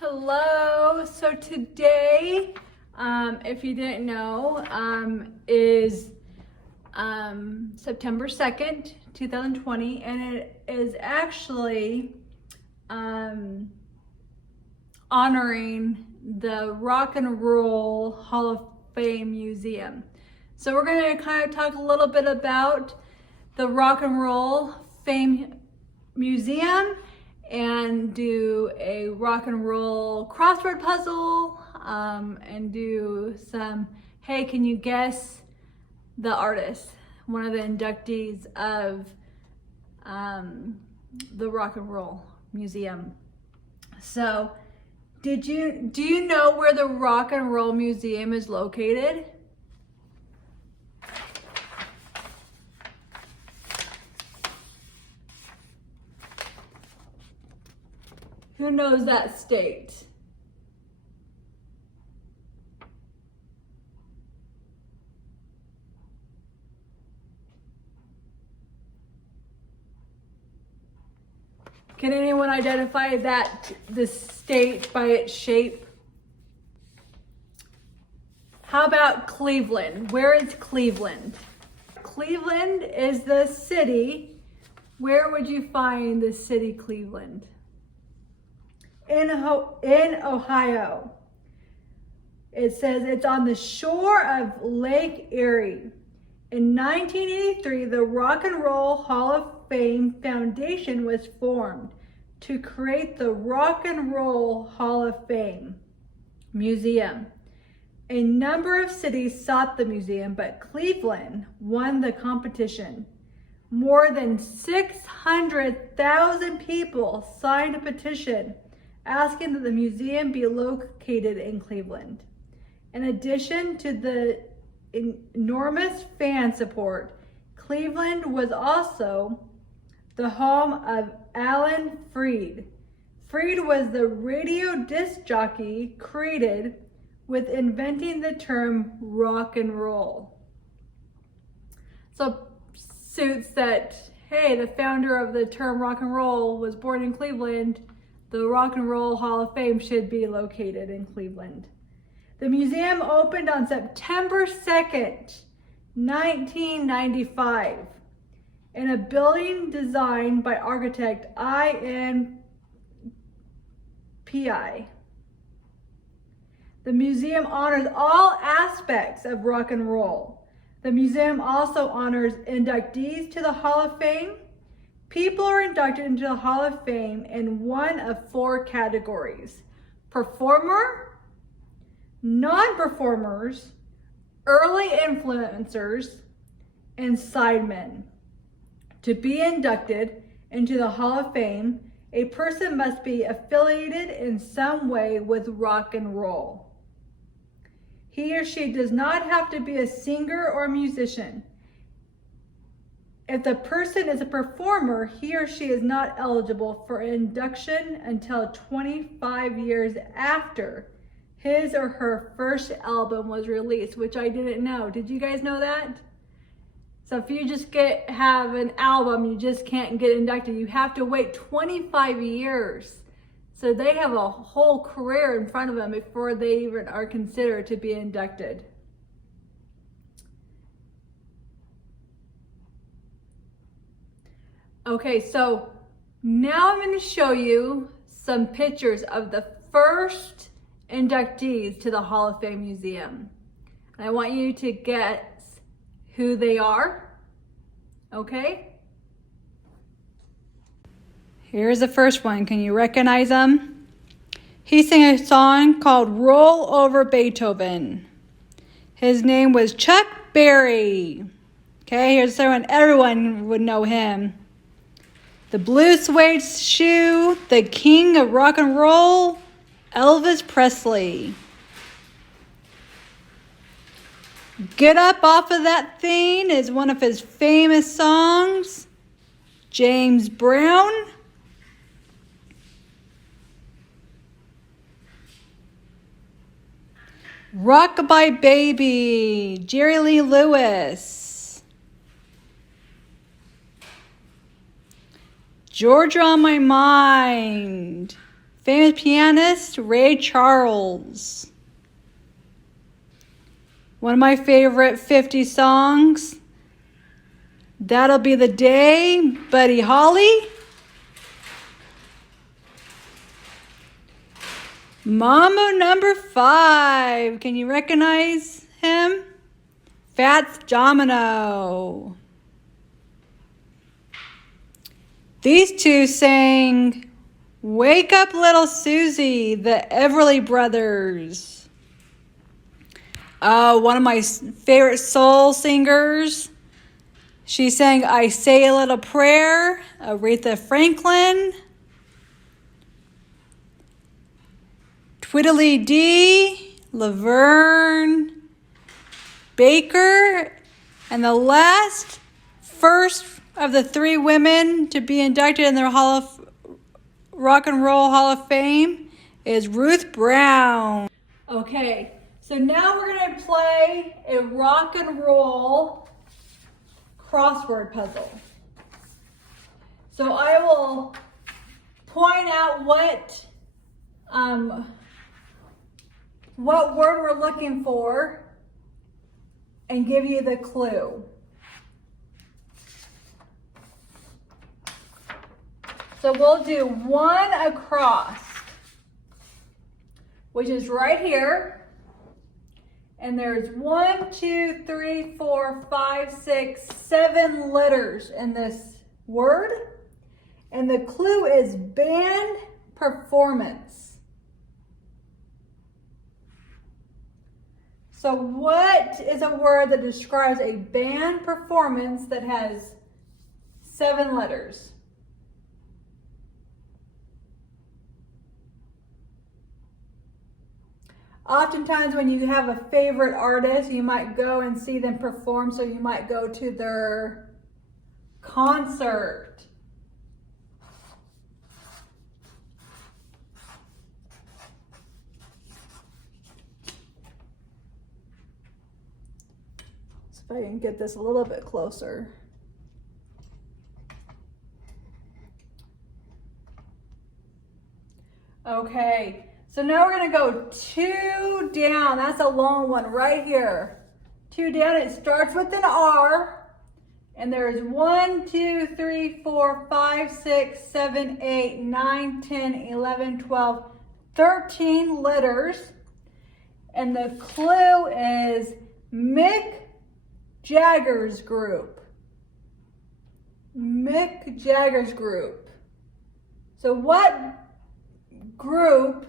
Hello. So today, if you didn't know, is September 2nd, 2020, and it is actually honoring the Rock and Roll Hall of Fame Museum. So we're going to kind of talk a little bit about the Rock and Roll Fame Museum and do a rock and roll crossword puzzle and do some, hey, can you guess the artist, one of the inductees of the Rock and Roll Museum. So do you know where the Rock and Roll Museum is located? Who knows that state? Can anyone identify the state by its shape? How about Cleveland? Where is Cleveland? Cleveland is the city. Where would you find the city Cleveland? In Ohio. It says it's on the shore of Lake Erie. In 1983, the Rock and Roll Hall of Fame Foundation was formed to create the Rock and Roll Hall of Fame Museum. A number of cities sought the museum, but Cleveland won the competition. More than 600,000 people signed a petition asking that the museum be located in Cleveland. In addition to the enormous fan support, Cleveland was also the home of Alan Freed. Freed was the radio disc jockey created with inventing the term rock and roll. So suits that, hey, the founder of the term rock and roll was born in Cleveland. The Rock and Roll Hall of Fame should be located in Cleveland. The museum opened on September 2nd, 1995, in a building designed by architect INPI. The museum honors all aspects of rock and roll. The museum also honors inductees to the Hall of Fame. People are inducted into the Hall of Fame in one of four categories: performer, non-performers, early influencers, and sidemen. To be inducted into the Hall of Fame, a person must be affiliated in some way with rock and roll. He or she does not have to be a singer or a musician. If the person is a performer, he or she is not eligible for induction until 25 years after his or her first album was released, which I didn't know. Did you guys know that? So if you just have an album, you just can't get inducted. You have to wait 25 years. So they have a whole career in front of them before they even are considered to be inducted. Okay, so now I'm going to show you some pictures of the first inductees to the Hall of Fame Museum. And I want you to guess who they are, okay? Here's the first one. Can you recognize him? He sang a song called Roll Over Beethoven. His name was Chuck Berry. Okay, here's someone, everyone would know him. The blue suede shoe, the king of rock and roll, Elvis Presley. Get Up Off of That Thing is one of his famous songs. James Brown. Rockabye Baby, Jerry Lee Lewis. Georgia on My Mind, famous pianist Ray Charles. One of my favorite 50 songs, That'll Be the Day, Buddy Holly. Mambo number 5. Can you recognize him? Fats Domino. These two sang Wake Up Little Susie, the Everly Brothers. One of my favorite soul singers. She sang I Say a Little Prayer, Aretha Franklin. Tweedledee, Laverne, Baker, and the first of the 3 women to be inducted in the Rock and Roll Hall of Fame is Ruth Brown. Okay, so now we're going to play a rock and roll crossword puzzle. So I will point out what word we're looking for and give you the clue. So we'll do one across, which is right here. And there's 1, 2, 3, 4, 5, 6, 7 letters in this word. And the clue is band performance. So what is a word that describes a band performance that has 7 letters? Oftentimes when you have a favorite artist, you might go and see them perform, so you might go to their concert. So if I can get this a little bit closer. Okay. So now we're going to go 2 down. That's a long one right here. 2 down. It starts with an R. And there's 1, 2, 3, 4, 5, 6, 7, 8, 9, 10, 11, 12, 13 letters. And the clue is Mick Jagger's group. Mick Jagger's group. So what group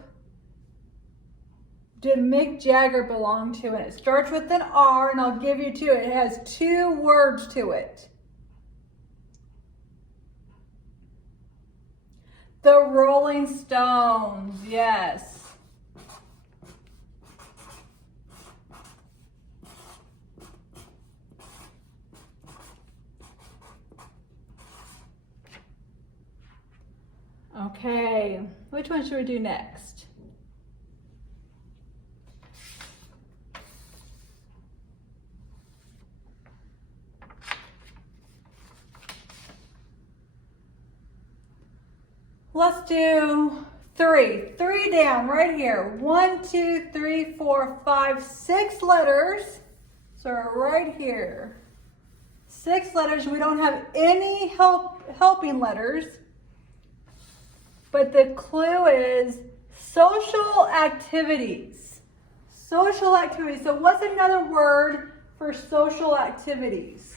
did Mick Jagger belong to? And it starts with an R, and I'll give you 2. It has 2 words to it. The Rolling Stones, yes. Okay, which one should we do next? Let's do 3. 3 down right here. 1, 2, 3, 4, 5, 6 letters. So right here. 6 letters. We don't have any helping letters. But the clue is social activities. Social activities. So what's another word for social activities?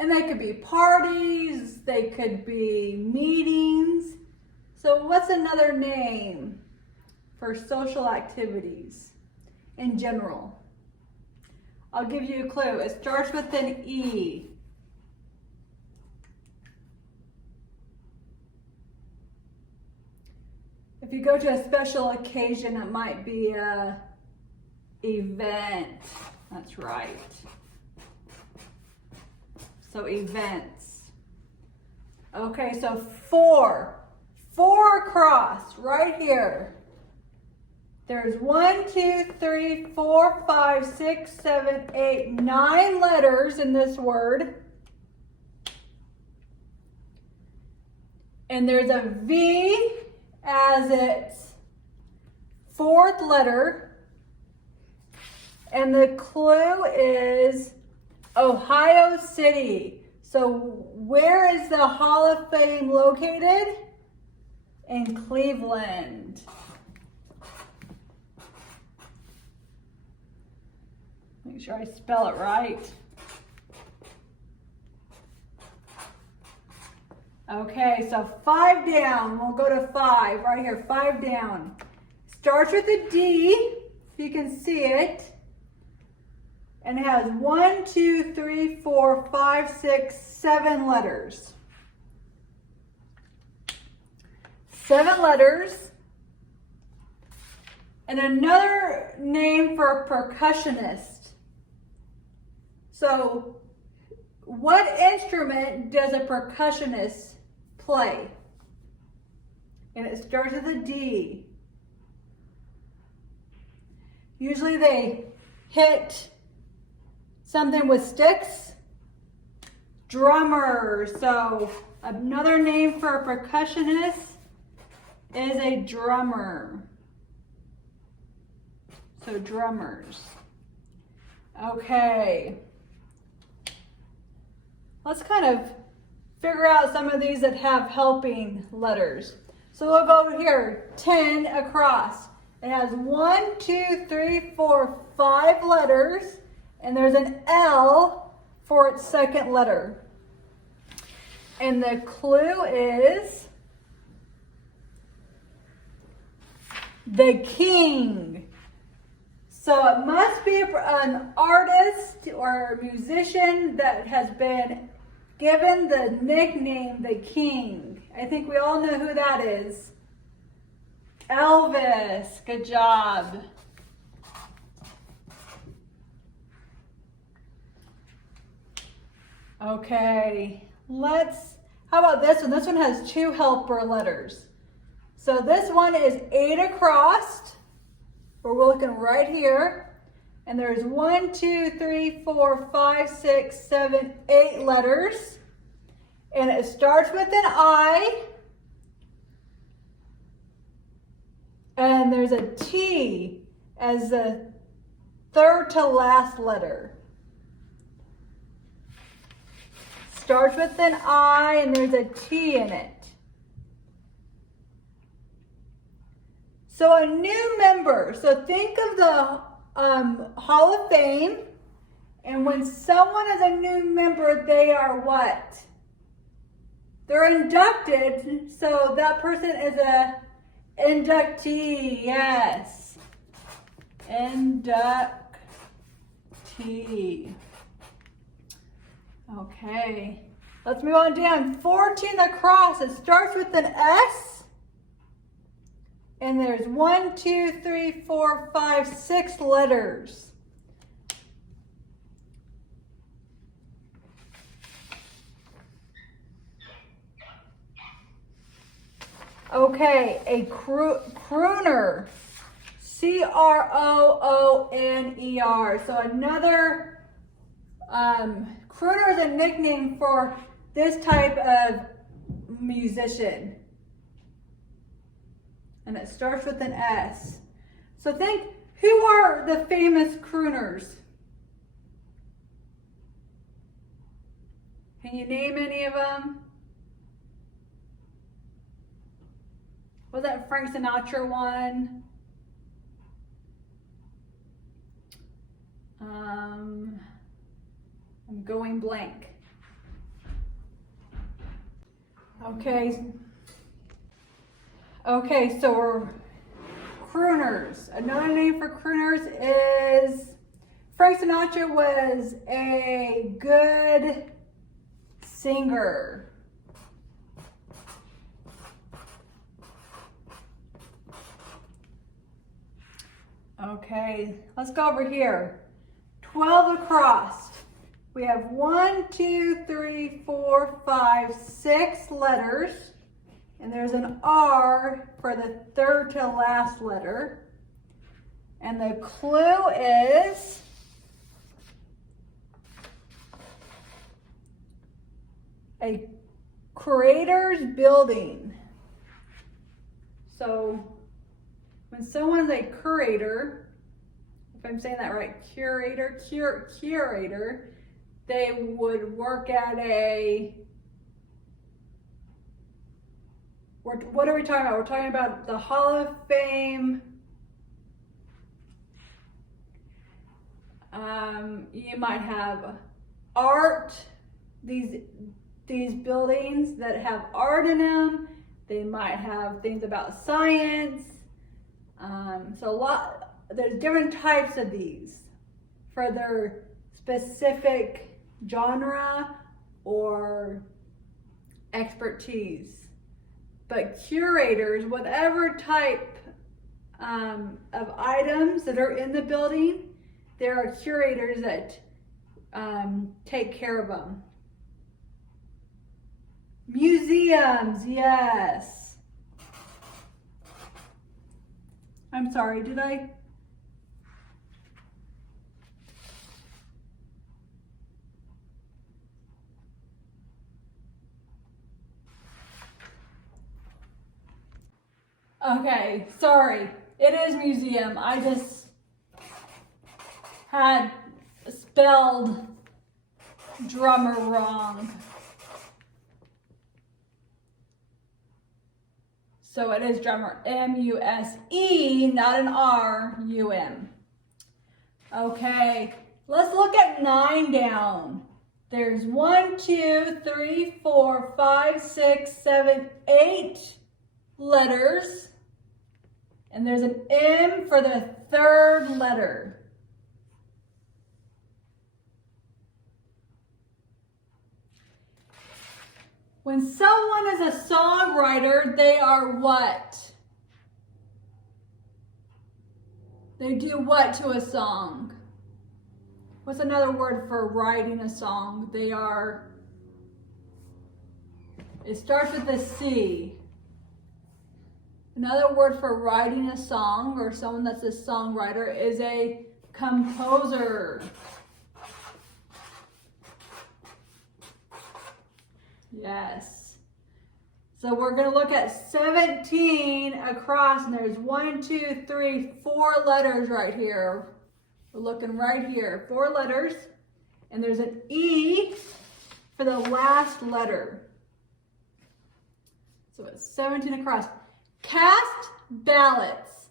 And they could be parties, they could be meetings. So what's another name for social activities in general? I'll give you a clue. It starts with an E. If you go to a special occasion, it might be an event. That's right. So events. Okay, so 4. 4 across right here. There's 1, 2, 3, 4, 5, 6, 7, 8, 9 letters in this word. And there's a V as its fourth letter. And the clue is Ohio City. So where is the Hall of Fame located? In Cleveland. Make sure I spell it right. Okay, so 5 down. We'll go to 5 right here. 5 down. Starts with a D, if you can see it. And it has 1, 2, 3, 4, 5, 6, 7 letters. 7 letters. And another name for a percussionist. So, what instrument does a percussionist play? And it starts with a D. Usually they hit something with sticks. Drummer. So another name for a percussionist is a drummer. So drummers. Okay. Let's kind of figure out some of these that have helping letters. So we'll go here, 10 across. It has 1, 2, 3, 4, 5 letters, and there's an L for its second letter. And the clue is the king. So it must be an artist or a musician that has been given the nickname the King. I think we all know who that is. Elvis. Good job. Okay, how about this one? This one has 2 helper letters. So this one is 8 across, where we're looking right here. And there's 1, 2, 3, 4, 5, 6, 7, 8 letters. And it starts with an I. And there's a T as the third to last letter. Starts with an I and there's a T in it. So a new member. So think of the Hall of Fame, and when someone is a new member, they are what? They're inducted, so that person is a inductee, yes. Inductee. Okay, let's move on down. 14 across, it starts with an S. And there's 1, 2, 3, 4, 5, 6 letters. Okay, a crooner. C-R-O-O-N-E-R. So another crooner is a nickname for this type of musician. And it starts with an S. So think, who are the famous crooners? Can you name any of them? Was that Frank Sinatra one? I'm going blank. Okay, so we're crooners. Another name for crooners is, Frank Sinatra was a good singer. Okay, let's go over here. 12 across. We have 1, 2, 3, 4, 5, 6 letters. And there's an R for the third to last letter. And the clue is a curator's building. So when someone's a curator, if I'm saying that right, curator, they would work at a, what are we talking about? We're talking about the Hall of Fame. You might have art, these buildings that have art in them. They might have things about science. So there's different types of these for their specific genre or expertise. But curators, whatever type of items that are in the building, there are curators that take care of them. Museums, yes. I'm sorry, did I? Okay, sorry. It is museum. I just had spelled drummer wrong. So it is drummer, M-U-S-E, not an R-U-M. Okay, let's look at 9 down. There's 1, 2, 3, 4, 5, 6, 7, 8 letters. And there's an M for the 3rd letter. When someone is a songwriter, they are what? They do what to a song? What's another word for writing a song? They are, it starts with a C. Another word for writing a song or someone that's a songwriter is a composer. Yes. So we're going to look at 17 across, and there's 1, 2, 3, 4 letters right here. We're looking right here, 4 letters, and there's an E for the last letter. So it's 17 across. Cast ballots.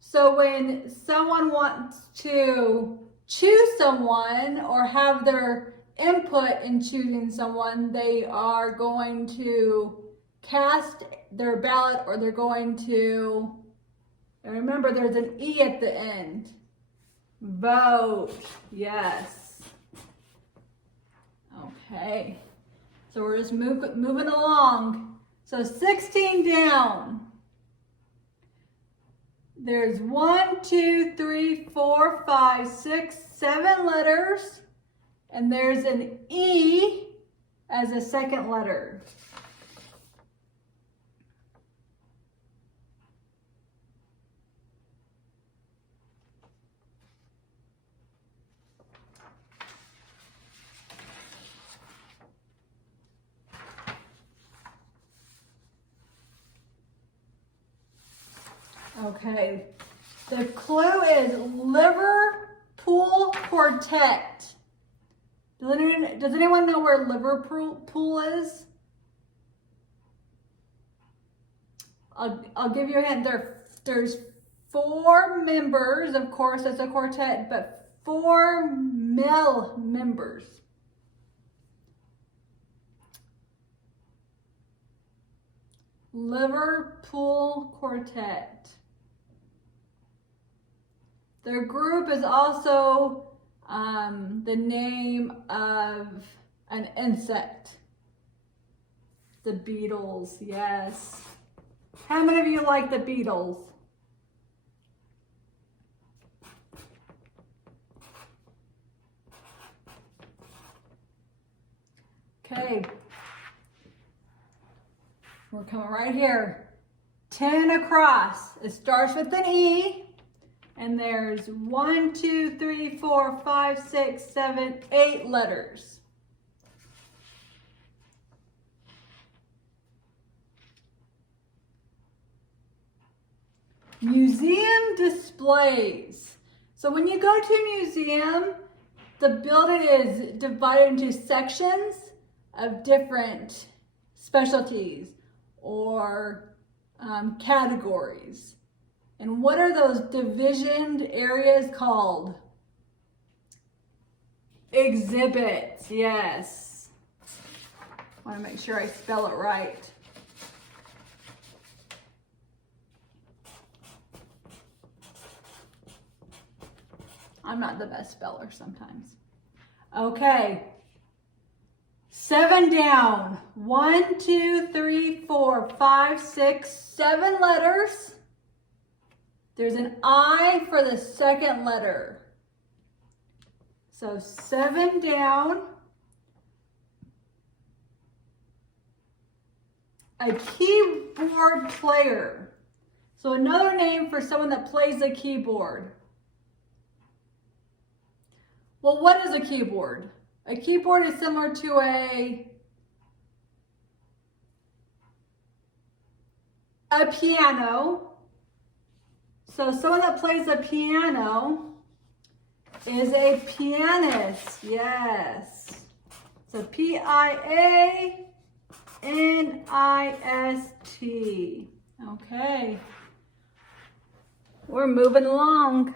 So when someone wants to choose someone or have their input in choosing someone, they are going to cast their ballot, or they're going to, and remember there's an E at the end. Vote. Yes. Okay. So we're just moving along. So 16 down. There's 1, 2, 3, 4, 5, 6, 7 letters. And there's an E as a second letter. Okay, the clue is Liverpool Quartet. Does anyone know where Liverpool is? I'll give you a hint. There's 4 members, of course, it's a quartet, but 4 male members. Liverpool Quartet. Their group is also the name of an insect. The Beatles, yes. How many of you like the Beatles? Okay. We're coming right here. 10 across. It starts with an E. And there's 1, 2, 3, 4, 5, 6, 7, 8 letters. Museum displays. So when you go to a museum, the building is divided into sections of different specialties or categories. And what are those divisioned areas called? Exhibits, yes. I want to make sure I spell it right. I'm not the best speller sometimes. Okay. 7 down. 1, 2, 3, 4, 5, 6, 7 letters. There's an I for the second letter. So 7 down. A keyboard player. So another name for someone that plays the keyboard. Well, what is a keyboard? A keyboard is similar to a piano. So someone that plays the piano is a pianist, yes. So Pianist. Okay. We're moving along.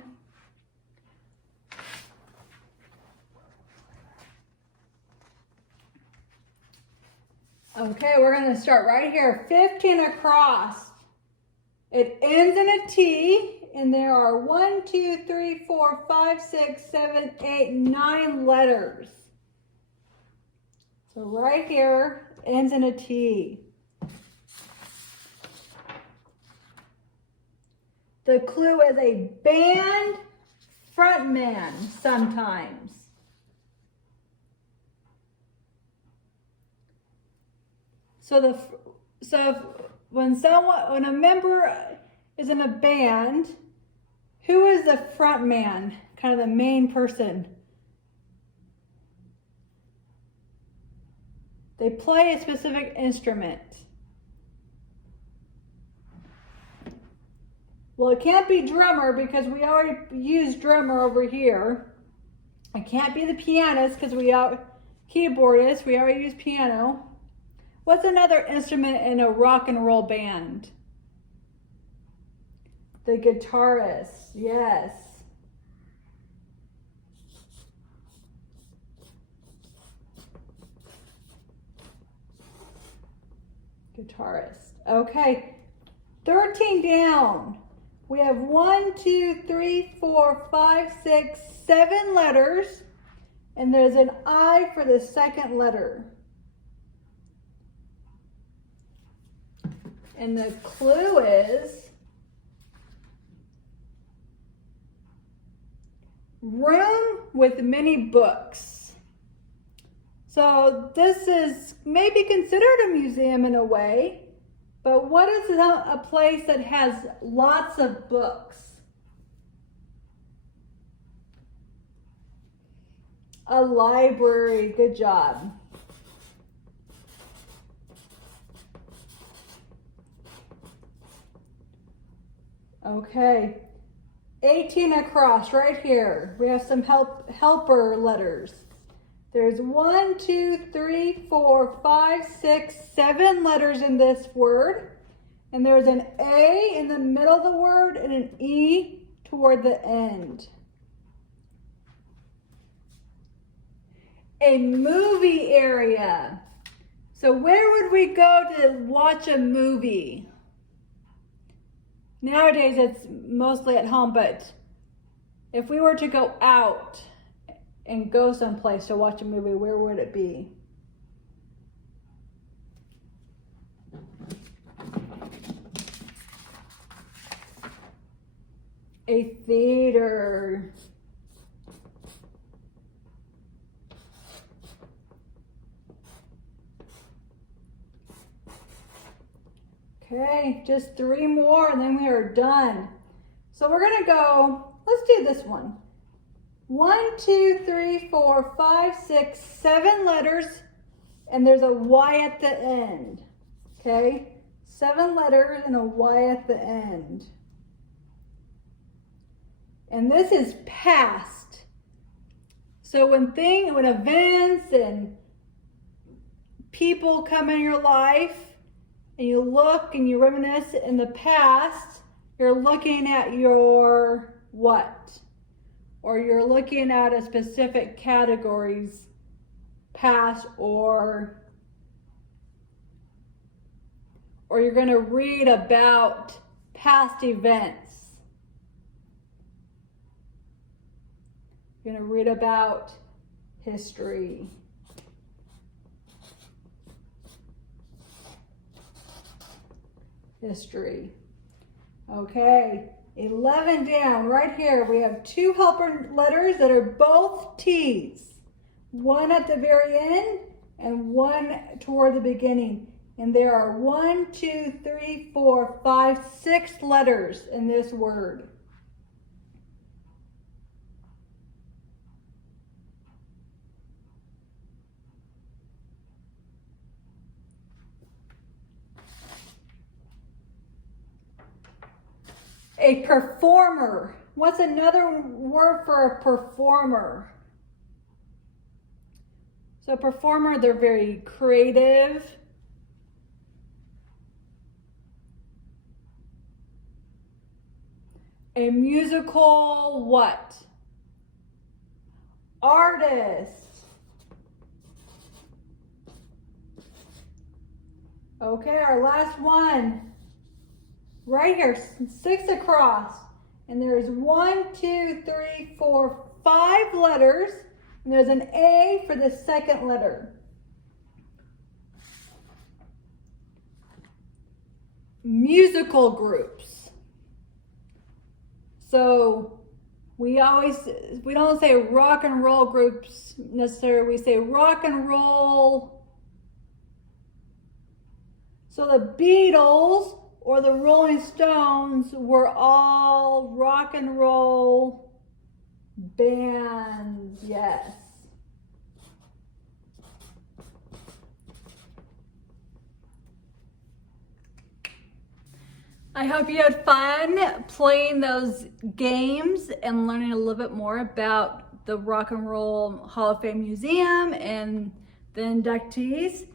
Okay, we're going to start right here. 15 across. It ends in a T, and there are 1, 2, 3, 4, 5, 6, 7, 8, 9 letters. So right here ends in a T. The clue is a band frontman sometimes. So when a member is in a band, who is the front man? Kind of the main person. They play a specific instrument. Well, it can't be drummer because we already used drummer over here. It can't be the pianist because keyboardist, we already used piano. What's another instrument in a rock and roll band? The guitarist, yes. Guitarist. Okay, 13 down. We have 1, 2, 3, 4, 5, 6, 7 letters, and there's an I for the second letter. And the clue is room with many books. So this is maybe considered a museum in a way, but what is a place that has lots of books? A library, good job. Okay, 18 across right here. We have some helper letters. There's 1, 2, 3, 4, 5, 6, 7 letters in this word. And there's an A in the middle of the word and an E toward the end. A movie area. So where would we go to watch a movie? Nowadays it's mostly at home, but if we were to go out and go someplace to watch a movie, where would it be? A theater. Okay, just 3 more and then we are done. So we're gonna go, let's do this one. 1, 2, 3, 4, 5, 6, 7 letters, and there's a Y at the end. Okay, 7 letters and a Y at the end. And this is past. So when events and people come in your life and you look and you reminisce in the past, you're looking at your what? Or you're looking at a specific categories, past or you're going to read about past events. You're going to read about history. History. Okay, 11 down. Right here we have two helper letters that are both T's. One at the very end and one toward the beginning. And there are 1, 2, 3, 4, 5, 6 letters in this word. A performer. What's another word for a performer? So a performer, they're very creative. A musical what? Artist. Okay, our last one. Right here, 6 across. And there's 1, 2, 3, 4, 5 letters. And there's an A for the second letter. Musical groups. So we don't say rock and roll groups necessarily, we say rock and roll. So the Beatles or the Rolling Stones were all rock and roll bands, yes. I hope you had fun playing those games and learning a little bit more about the Rock and Roll Hall of Fame Museum and the inductees.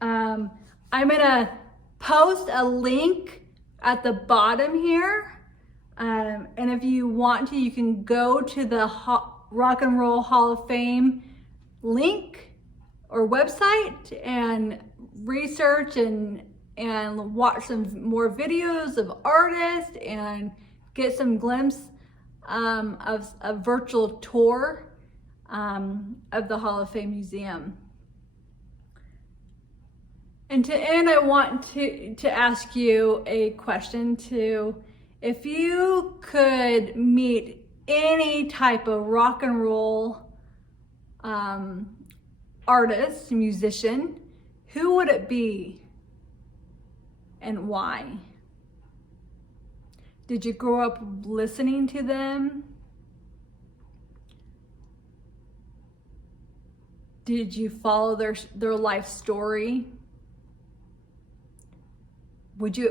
I'm gonna post a link at the bottom here. And if you want to, you can go to the Rock and Roll Hall of Fame link or website and research and watch some more videos of artists and get some glimpse of a virtual tour of the Hall of Fame Museum. And to end, I want to ask you a question too. If you could meet any type of rock and roll artist, musician, who would it be? And why? Did you grow up listening to them? Did you follow their life story? Do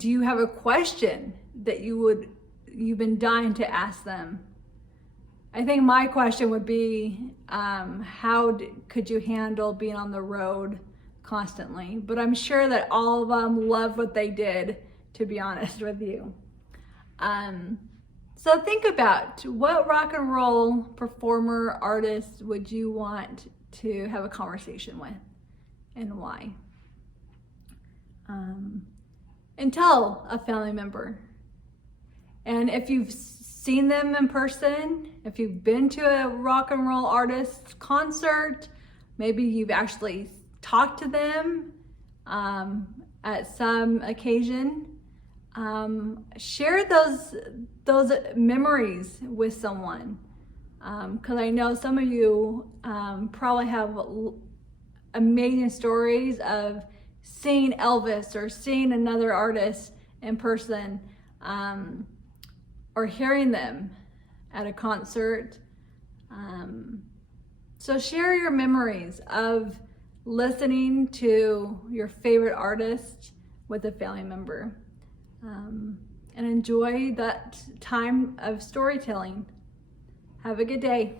you have a question that you've been dying to ask them? I think my question would be, could you handle being on the road constantly? But I'm sure that all of them love what they did, to be honest with you. So think about what rock and roll performer, artist would you want to have a conversation with and why? And tell a family member. And if you've seen them in person, if you've been to a rock and roll artist concert, maybe you've actually talked to them at some occasion, share those memories with someone. Because I know some of you probably have amazing stories of seeing Elvis or seeing another artist in person, or hearing them at a concert. So share your memories of listening to your favorite artist with a family member. and enjoy that time of storytelling. Have a good day.